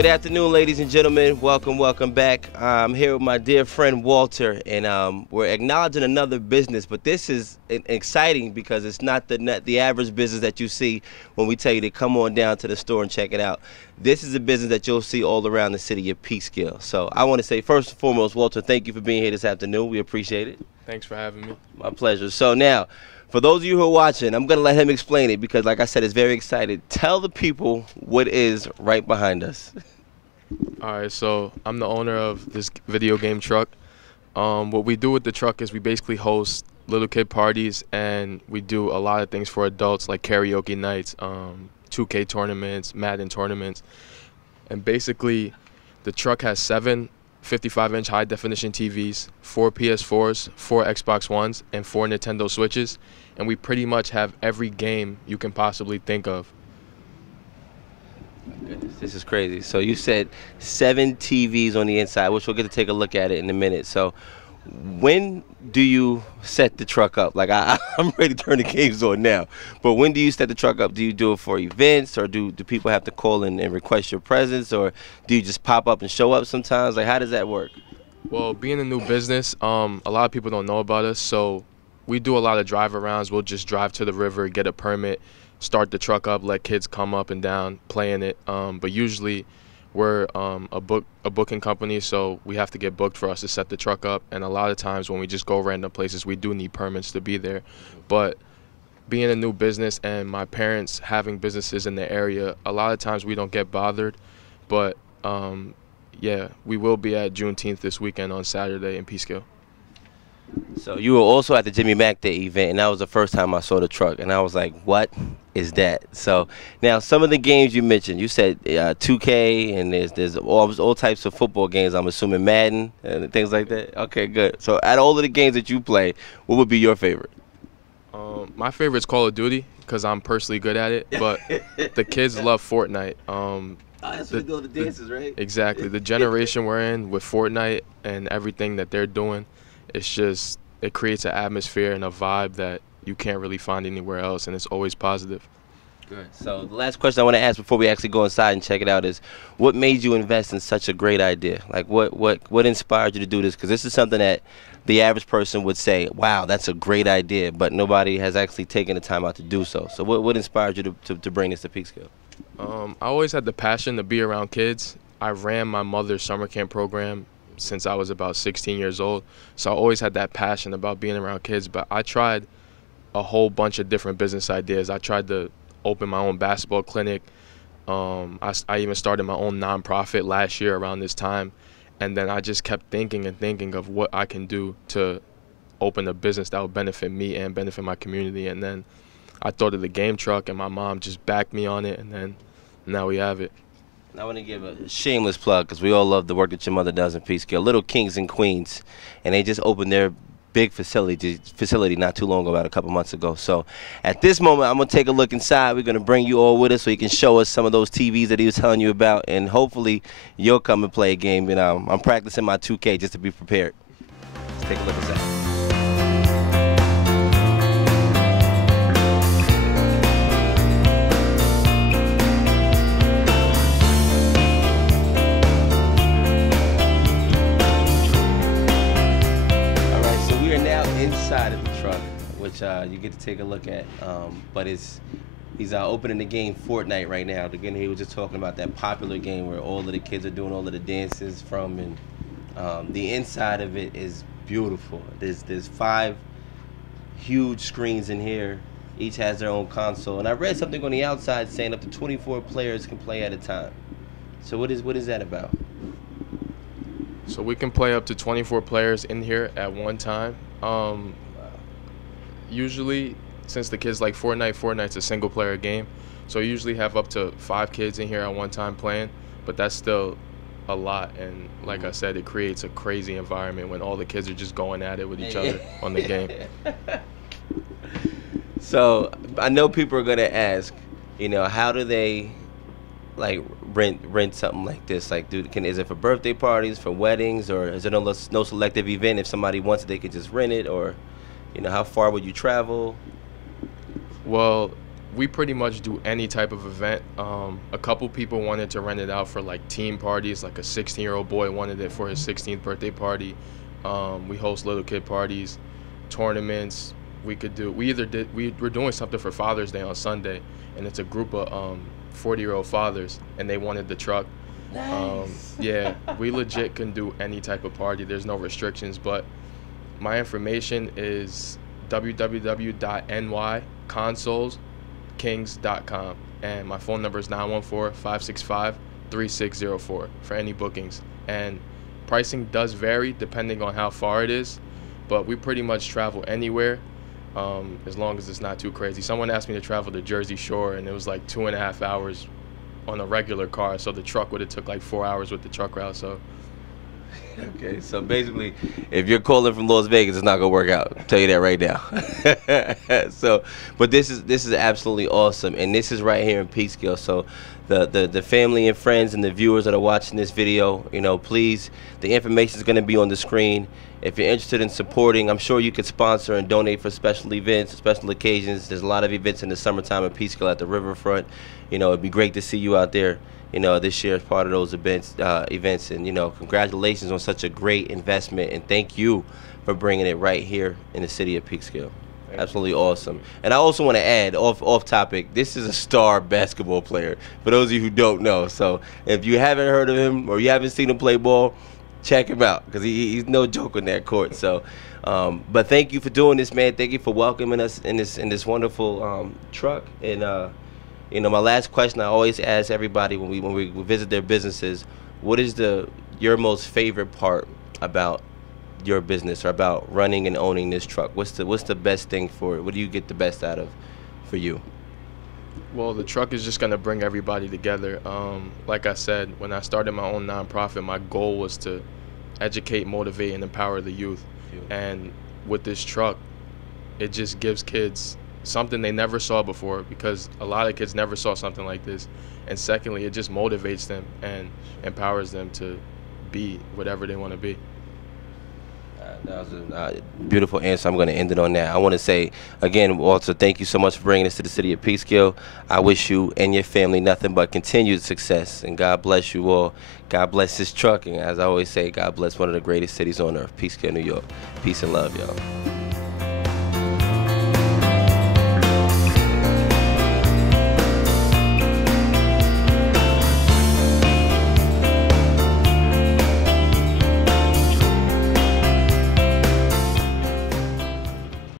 Good afternoon, ladies and gentlemen. Welcome back. I'm here with my dear friend Walter, and we're acknowledging another business, but this is exciting because it's not the average business that you see when we tell you to come on down to the store and check it out. This is a business that you'll see all around the city of Peekskill. So I want to say, first and foremost, Walter, thank you for being here this afternoon. We appreciate it. Thanks for having me. My pleasure. So now, for those of you who are watching, I'm going to let him explain it because, like I said, it's very excited. Tell the people what is right behind us. All right, so I'm the owner of this video game truck. What we do with the truck is we basically host little kid parties, and we do a lot of things for adults like karaoke nights, 2K tournaments, Madden tournaments. And basically, the truck has 7 55-inch high-definition TVs, 4 PS4s, 4 Xbox Ones, and 4 Nintendo Switches. And we pretty much have every game you can possibly think of. Goodness, this is crazy. So you said 7 TVs on the inside, which we'll get to take a look at it in a minute. So when do you set the truck up? Like I'm ready to turn the games on now, but when do you set the truck up? Do you do it for events, or do people have to call in and request your presence, or do you just pop up and show up sometimes? Like, how does that work? Well, being a new business, a lot of people don't know about us, so we do a lot of drive-arounds. We'll just drive to the river, get a permit, start the truck up, let kids come up and down, play in it. But usually we're a booking company, so we have to get booked for us to set the truck up. And a lot of times when we just go random places, we do need permits to be there. But being a new business and my parents having businesses in the area, a lot of times we don't get bothered. But yeah, we will be at Juneteenth this weekend on Saturday in Peekskill. So you were also at the Jimmy Mack Day event, and that was the first time I saw the truck, and I was like, what is that? So now some of the games you mentioned, you said 2K, and there's all types of football games, I'm assuming Madden and things like that. Okay, good. So out of all of the games that you play, what would be your favorite? My favorite is Call of Duty because I'm personally good at it, but the kids love Fortnite. That's what they do the dances, right? Exactly. The generation we're in with Fortnite and everything that they're doing, it creates an atmosphere and a vibe that you can't really find anywhere else, and it's always positive. Good. So the last question I want to ask before we actually go inside and check it out is, what made you invest in such a great idea? Like, what inspired you to do this? Because this is something that the average person would say, wow, that's a great idea, but nobody has actually taken the time out to do so. So what inspired you to bring this to Peekskill? I always had the passion to be around kids. I ran my mother's summer camp program since I was about 16 years old. So I always had that passion about being around kids, but I tried a whole bunch of different business ideas. I tried to open my own basketball clinic. I even started my own nonprofit last year around this time, and then I just kept thinking of what I can do to open a business that would benefit me and benefit my community. And then I thought of the game truck, and my mom just backed me on it, and then now we have it. I want to give a shameless plug because we all love the work that your mother does in Peekskill. Little Kings and Queens, and they just opened their big facility not too long ago, about a couple months ago. So at this moment, I'm going to take a look inside. We're going to bring you all with us so you can show us some of those TVs that he was telling you about, and hopefully you'll come and play a game. And I'm practicing my 2K just to be prepared. Let's take a look inside. Inside of the truck, which you get to take a look at, but he's opening the game Fortnite right now. Again, he was just talking about that popular game where all of the kids are doing all of the dances from, and the inside of it is beautiful. There's 5 huge screens in here. Each has their own console, and I read something on the outside saying up to 24 players can play at a time. So what is that about? So we can play up to 24 players in here at one time. Usually, since the kids like Fortnite's a single player game, so you usually have up to 5 kids in here at one time playing, but that's still a lot. And like I said, it creates a crazy environment when all the kids are just going at it with each other on the game. So I know people are gonna ask, how do they like rent something like this? Like, is it for birthday parties, for weddings, or is there no selective event? If somebody wants it, they could just rent it, or how far would you travel? Well, we pretty much do any type of event. A couple people wanted to rent it out for like team parties, like a 16-year-old boy wanted it for his 16th birthday party. We host little kid parties, tournaments. We're doing something for Father's Day on Sunday, and it's a group of 40-year-old fathers, and they wanted the truck. Nice. Yeah, we legit can do any type of party. There's no restrictions, but my information is www.nyconsoleskings.com, and my phone number is 914-565-3604 for any bookings. And pricing does vary depending on how far it is, but we pretty much travel anywhere, as long as it's not too crazy. Someone asked me to travel to Jersey Shore, and it was like 2.5 hours on a regular car, so the truck would have took like 4 hours with the truck route. So Okay, so basically, if you're calling from Las Vegas, it's not gonna work out. I'll tell you that right now. So, but this is absolutely awesome, and this is right here in Peekskill. So, the family and friends and the viewers that are watching this video, you know, please, the information is gonna be on the screen. If you're interested in supporting, I'm sure you could sponsor and donate for special events, special occasions. There's a lot of events in the summertime in Peekskill at the riverfront. You know, it'd be great to see you out there, you know, this year as part of those events. And, you know, congratulations on such a great investment, and thank you for bringing it right here in the city of Peekskill. Absolutely awesome. And I also want to add, off topic, this is a star basketball player, for those of you who don't know. So if you haven't heard of him or you haven't seen him play ball, check him out, because he's no joke on that court. So, but thank you for doing this, man. Thank you for welcoming us in this wonderful truck. And you know, my last question I always ask everybody when we visit their businesses: what is your most favorite part about your business, or about running and owning this truck? What's the best thing for it? What do you get the best out of for you? well, the truck is just going to bring everybody together. Like I said, when I started my own nonprofit, my goal was to educate, motivate, and empower the youth. And with this truck, it just gives kids something they never saw before, because a lot of kids never saw something like this. And secondly, it just motivates them and empowers them to be whatever they want to be. That was a beautiful answer. I'm going to end it on that. I want to say, again, Walter, thank you so much for bringing us to the city of Peekskill. I wish you and your family nothing but continued success, and God bless you all. God bless this truck, and as I always say, God bless one of the greatest cities on earth, Peekskill, New York. Peace and love, y'all.